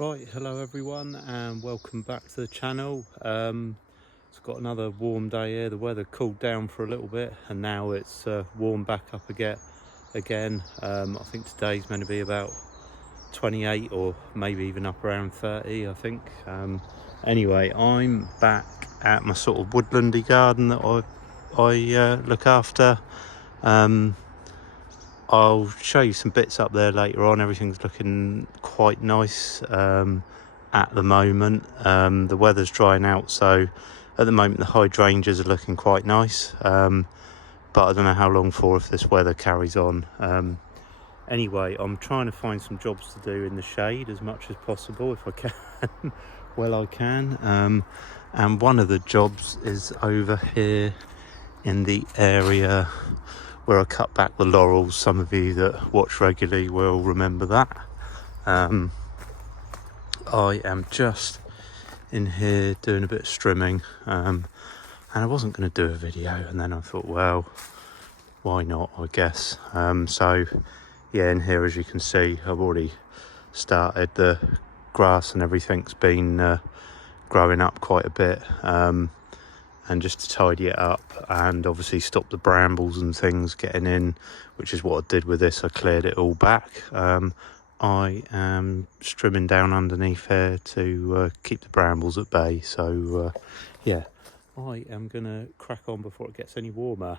Right, hello everyone and welcome back to the channel. It's got another warm day here. The weather cooled down for a little bit and now it's warmed back up again. I think today's meant to be about 28 or maybe even up around 30, I think. Anyway, I'm back at my sort of woodlandy garden that I look after. I'll show you some bits up there later on. Everything's looking quite nice at the moment. The weather's drying out, so at the moment the hydrangeas are looking quite nice, but I don't know how long for if this weather carries on. Anyway, I'm trying to find some jobs to do in the shade as much as possible if I can. Well, I can, and one of the jobs is over here in the area where I cut back the laurels. Some of you that watch regularly will remember that. I am just in here doing a bit of strimming, and I wasn't going to do a video, and then I thought, well, why not, I guess. So yeah, in here, as you can see, I've already started. The grass and everything's been growing up quite a bit, and just to tidy it up and obviously stop the brambles and things getting in, which is what I did with this. I cleared it all back. I am strimming down underneath here to keep the brambles at bay. So yeah, I am gonna crack on before it gets any warmer.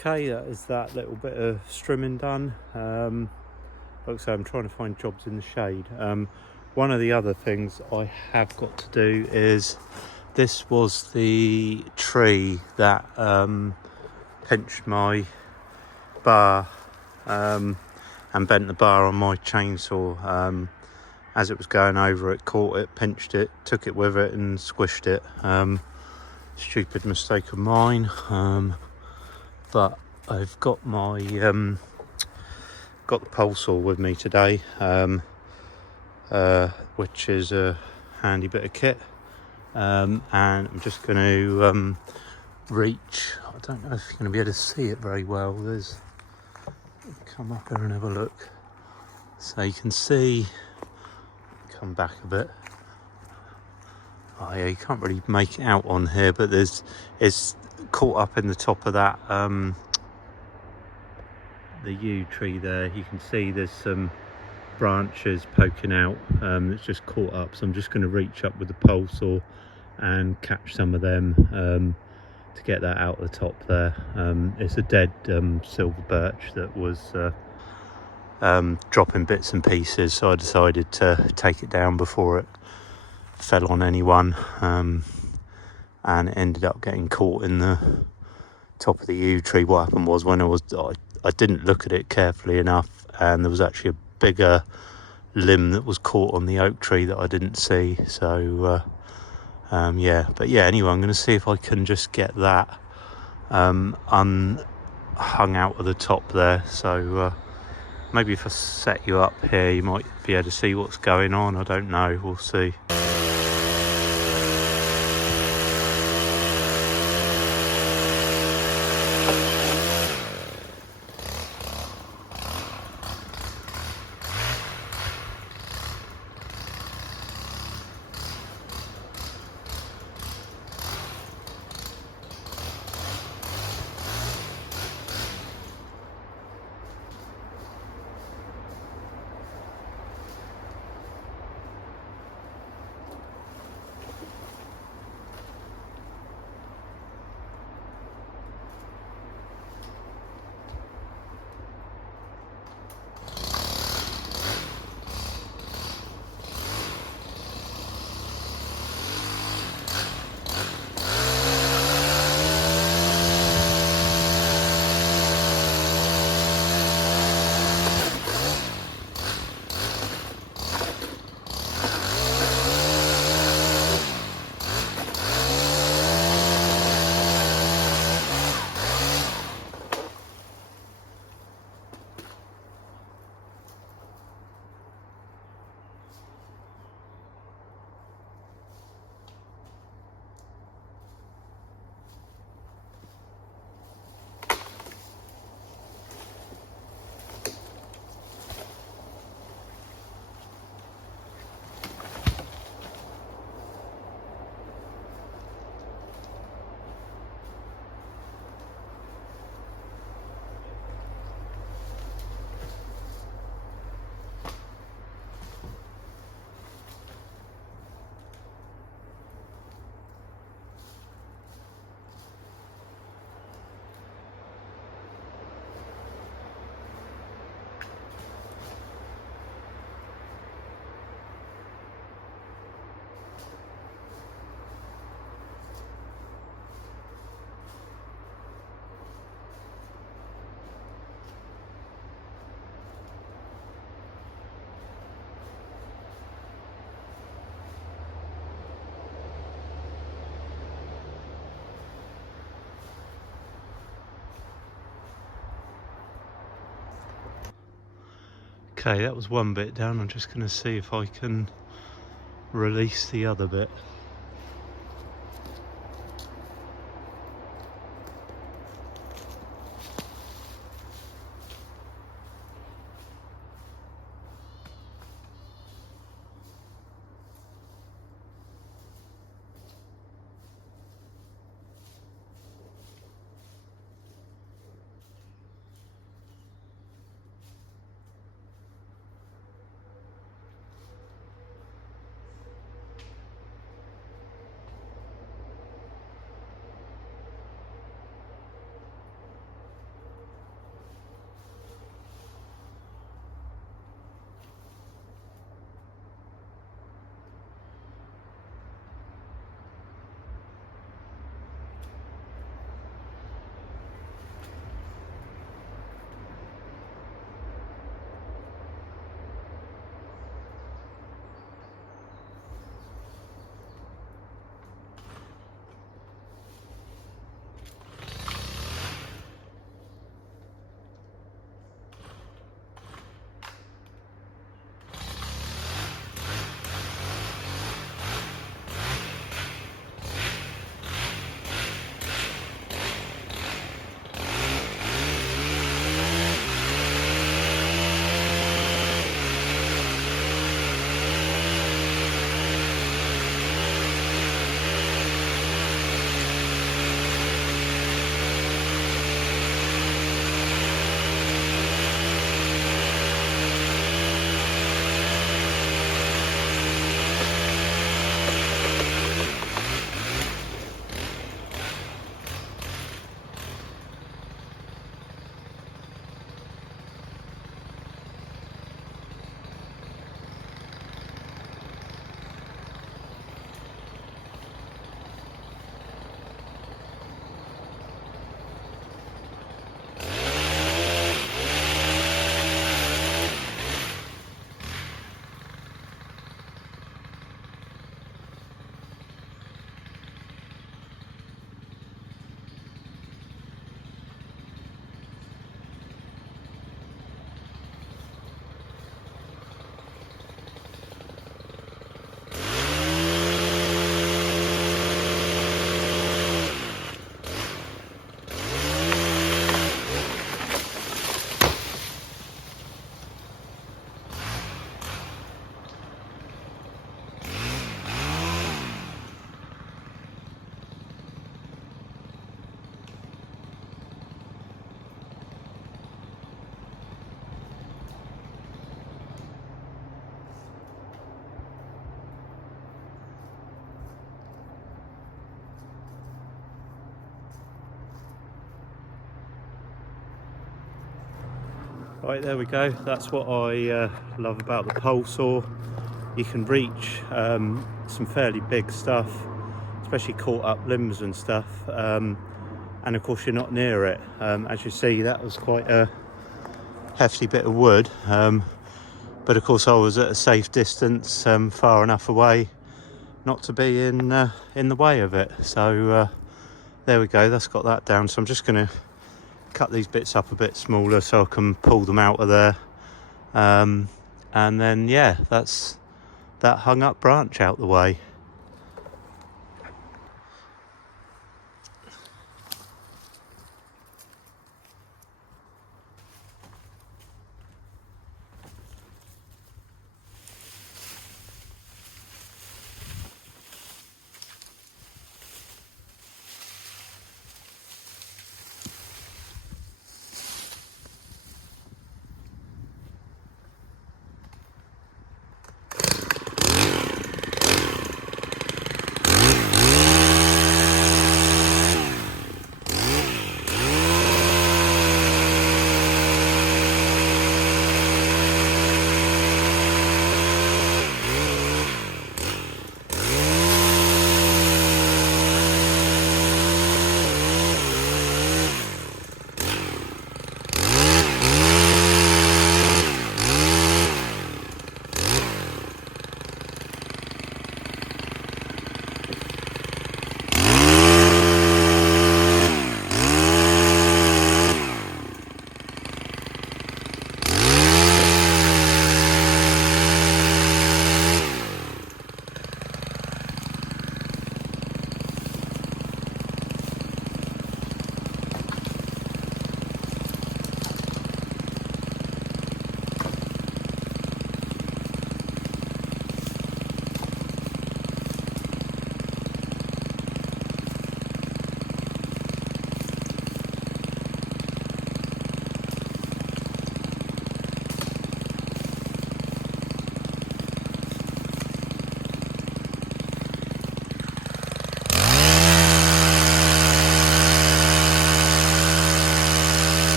Okay, that is that little bit of strimming done. Like I say, I'm trying to find jobs in the shade. One of the other things I have got to do is, this was the tree that pinched my bar and bent the bar on my chainsaw. As it was going over, it caught it, pinched it, took it with it and squished it. Stupid mistake of mine. But I've got my got the pole saw with me today, which is a handy bit of kit, and I'm just going to reach. I don't know if you're going to be able to see it very well. Come up here and have a look, so you can see. Come back a bit. Oh yeah, you can't really make it out on here, but it's caught up in the top of that the yew tree there. You can see there's some branches poking out. It's just caught up, so I'm just going to reach up with the pole saw and catch some of them to get that out of the top there. It's a dead silver birch that was dropping bits and pieces, so I decided to take it down before it fell on anyone, and it ended up getting caught in the top of the yew tree. What happened was, when I didn't look at it carefully enough, and there was actually a bigger limb that was caught on the oak tree that I didn't see. So yeah, but yeah, anyway, I'm going to see if I can just get that hung out of the top there. So maybe if I set you up here, you might be able to see what's going on. I don't know, we'll see. Okay, that was one bit down. I'm just going to see if I can release the other bit. Right, there we go. That's what I love about the pole saw. You can reach some fairly big stuff, especially caught up limbs and stuff, and of course you're not near it. As you see, that was quite a hefty bit of wood, but of course I was at a safe distance, far enough away not to be in the way of it. So there we go, that's got that down. So I'm just going to cut these bits up a bit smaller so I can pull them out of there, and then yeah, that's that hung up branch out the way.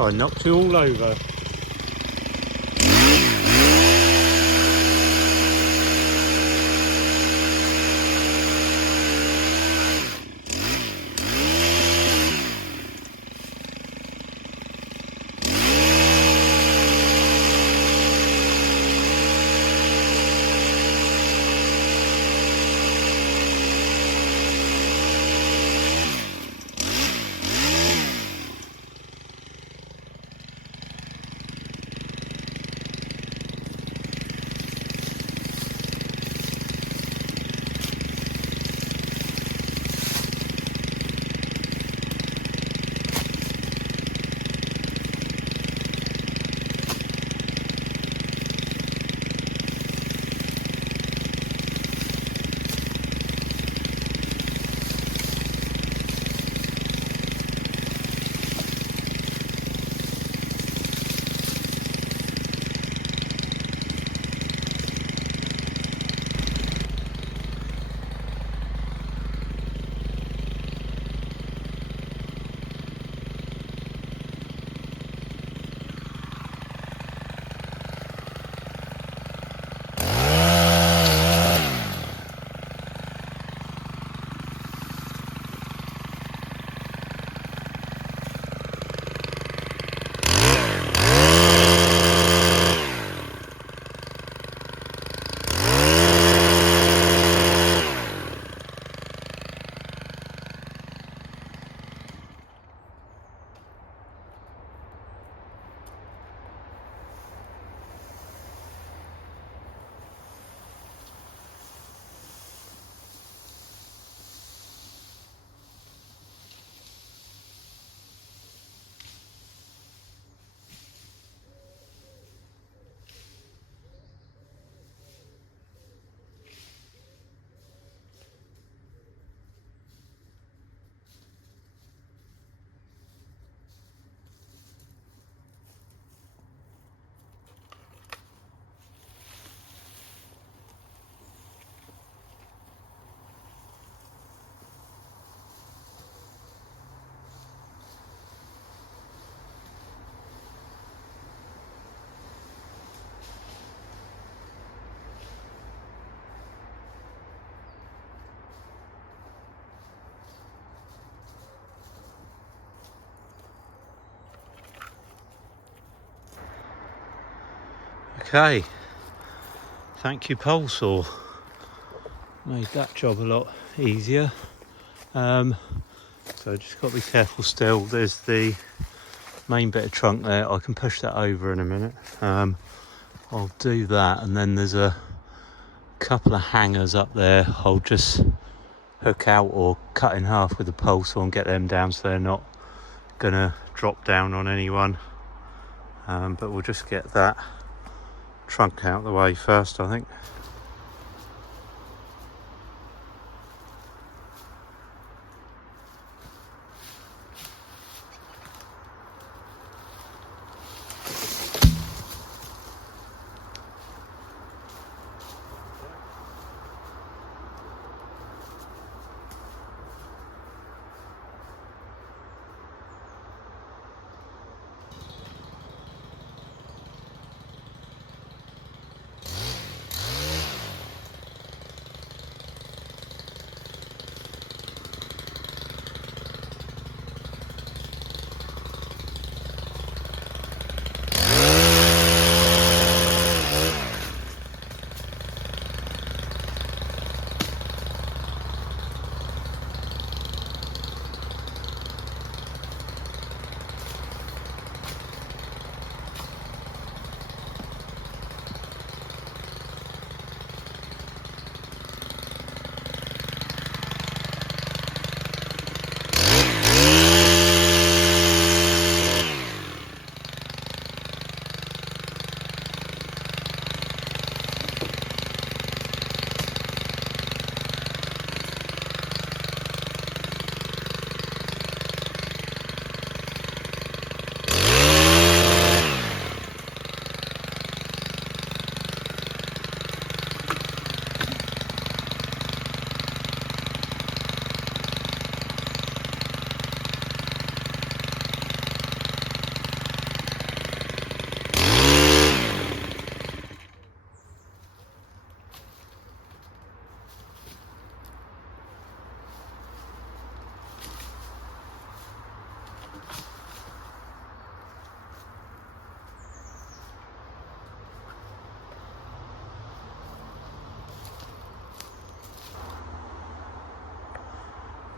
I knocked you all over. Okay, thank you pole saw, made that job a lot easier. So just got to be careful still. There's the main bit of trunk there, I can push that over in a minute. I'll do that, and then there's a couple of hangers up there I'll just hook out or cut in half with the pole saw and get them down so they're not gonna drop down on anyone. But we'll just get that trunk out of the way first, I think.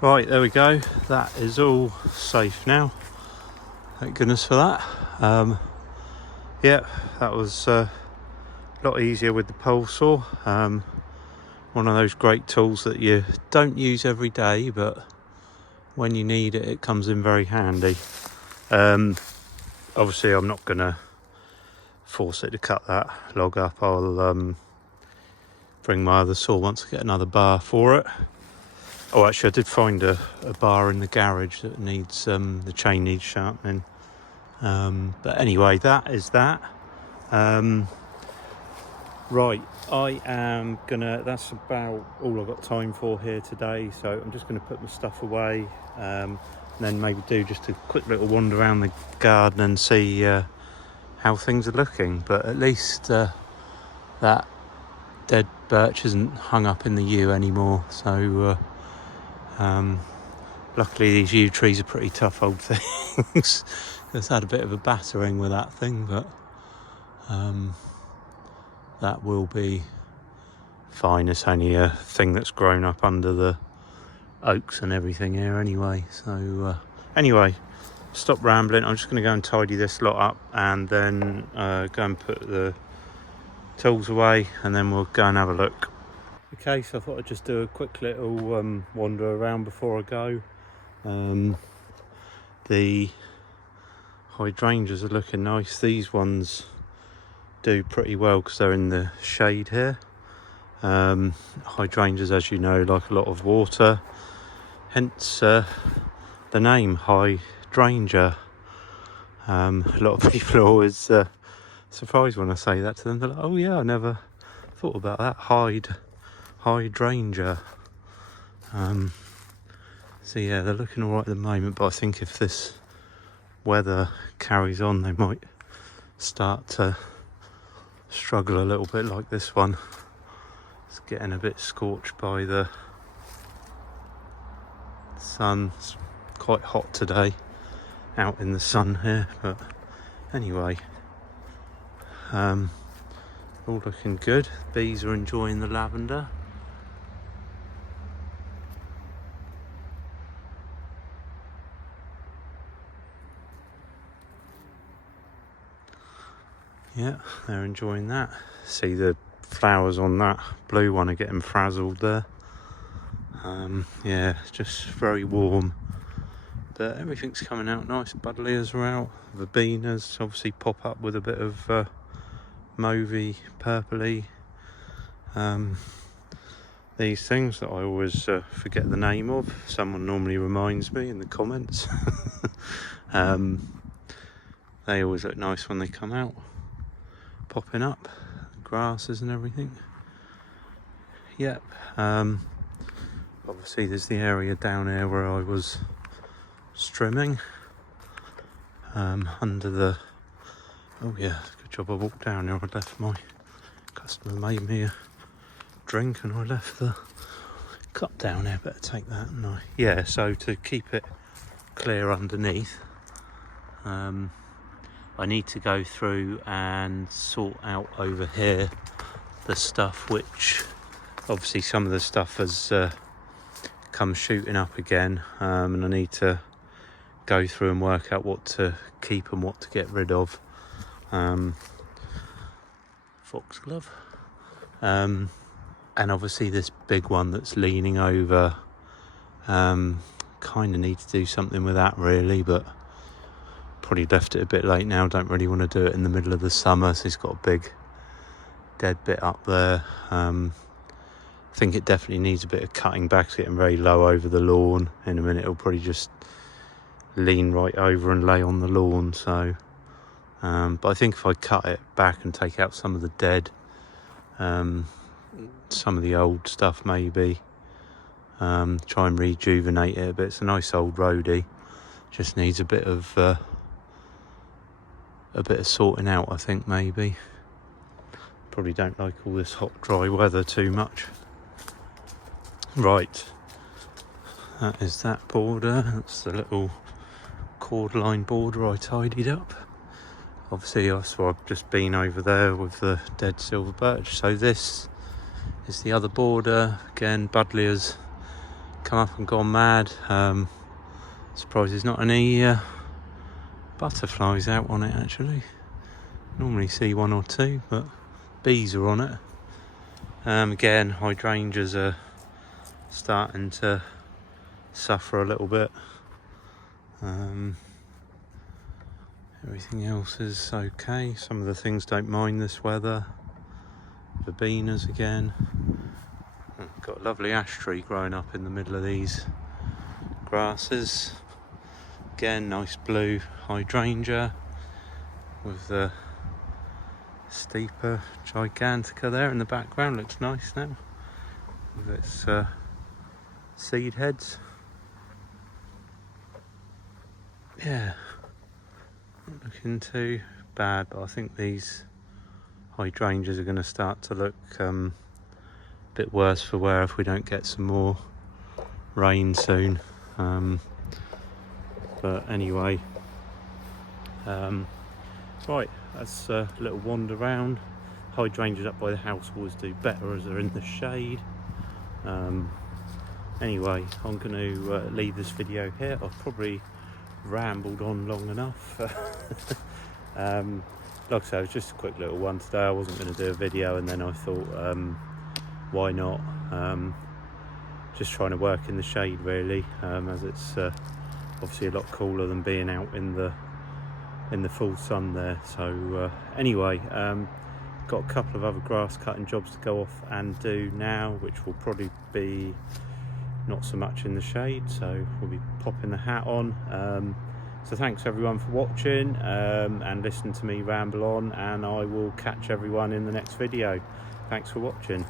Right, there we go. That is all safe now. Thank goodness for that. Yeah, that was a lot easier with the pole saw. One of those great tools that you don't use every day, but when you need it, it comes in very handy. Obviously, I'm not going to force it to cut that log up. I'll bring my other saw once I get another bar for it. Oh, actually, I did find a bar in the garage that needs, the chain needs sharpening. But anyway, that is that. Right, I am gonna, that's about all I've got time for here today. So I'm just gonna put my stuff away, and then maybe do just a quick little wander around the garden and see how things are looking. But at least that dead birch isn't hung up in the yew anymore. So luckily these yew trees are pretty tough old things. It's had a bit of a battering with that thing, but that will be fine. It's only a thing that's grown up under the oaks and everything here anyway. So anyway, stop rambling. I'm just going to go and tidy this lot up and then go and put the tools away, and then we'll go and have a look. Okay, so I thought I'd just do a quick little wander around before I go. The hydrangeas are looking nice. These ones do pretty well because they're in the shade here. Hydrangeas, as you know, like a lot of water, hence the name hydrangea. A lot of people are always surprised when I say that to them. They're like, oh yeah, I never thought about that. Hydrangea. So yeah, they're looking all right at the moment, but I think if this weather carries on, they might start to struggle a little bit, like this one. It's getting a bit scorched by the sun. It's quite hot today out in the sun here, but anyway, all looking good. Bees are enjoying the lavender. Yeah, they're enjoying that. See the flowers on that blue one are getting frazzled there. Yeah, it's just very warm, but everything's coming out nice. Buddleias are out, verbenas obviously pop up with a bit of mauvey, purpley. These things that I always forget the name of. Someone normally reminds me in the comments. They always look nice when they come out, popping up, grasses and everything. Yep. Obviously there's the area down here where I was strimming, under the, oh yeah, good job I walked down here. I left, my customer made me a drink and I left the cup down here. Better take that, and yeah, so to keep it clear underneath, I need to go through and sort out over here the stuff which obviously some of the stuff has come shooting up again, and I need to go through and work out what to keep and what to get rid of. Foxglove, and obviously this big one that's leaning over, kind of need to do something with that really, but probably left it a bit late now. Don't really want to do it in the middle of the summer, so it's got a big dead bit up there. I think it definitely needs a bit of cutting back. It's getting very low over the lawn. In a minute it'll probably just lean right over and lay on the lawn, so but I think if I cut it back and take out some of the dead, some of the old stuff maybe, try and rejuvenate it a bit. It's a nice old roadie, just needs a bit of sorting out, I think. Maybe probably don't like all this hot dry weather too much. Right, that is that border. That's the little cordline border I tidied up. Obviously so I've just been over there with the dead silver birch. So this is the other border. Again, Buddleias come up and gone mad. Surprised there's not any butterflies out on it actually. Normally see one or two, but bees are on it. Again, hydrangeas are starting to suffer a little bit. Everything else is okay. Some of the things don't mind this weather. Verbenas again. Got a lovely ash tree growing up in the middle of these grasses. Again, nice blue hydrangea with the steeper gigantica there in the background. Looks nice now with its seed heads. Yeah, not looking too bad, but I think these hydrangeas are going to start to look a bit worse for wear if we don't get some more rain soon. But anyway, right, that's a little wander round. Hydrangeas up by the house always do better as they're in the shade. Anyway, I'm going to leave this video here. I've probably rambled on long enough. Like I said, it was just a quick little one today. I wasn't going to do a video, and then I thought, why not? Just trying to work in the shade really, as it's obviously a lot cooler than being out in the full sun there. So anyway, got a couple of other grass cutting jobs to go off and do now, which will probably be not so much in the shade, so we'll be popping the hat on. So thanks everyone for watching and listening to me ramble on, and I will catch everyone in the next video. Thanks for watching.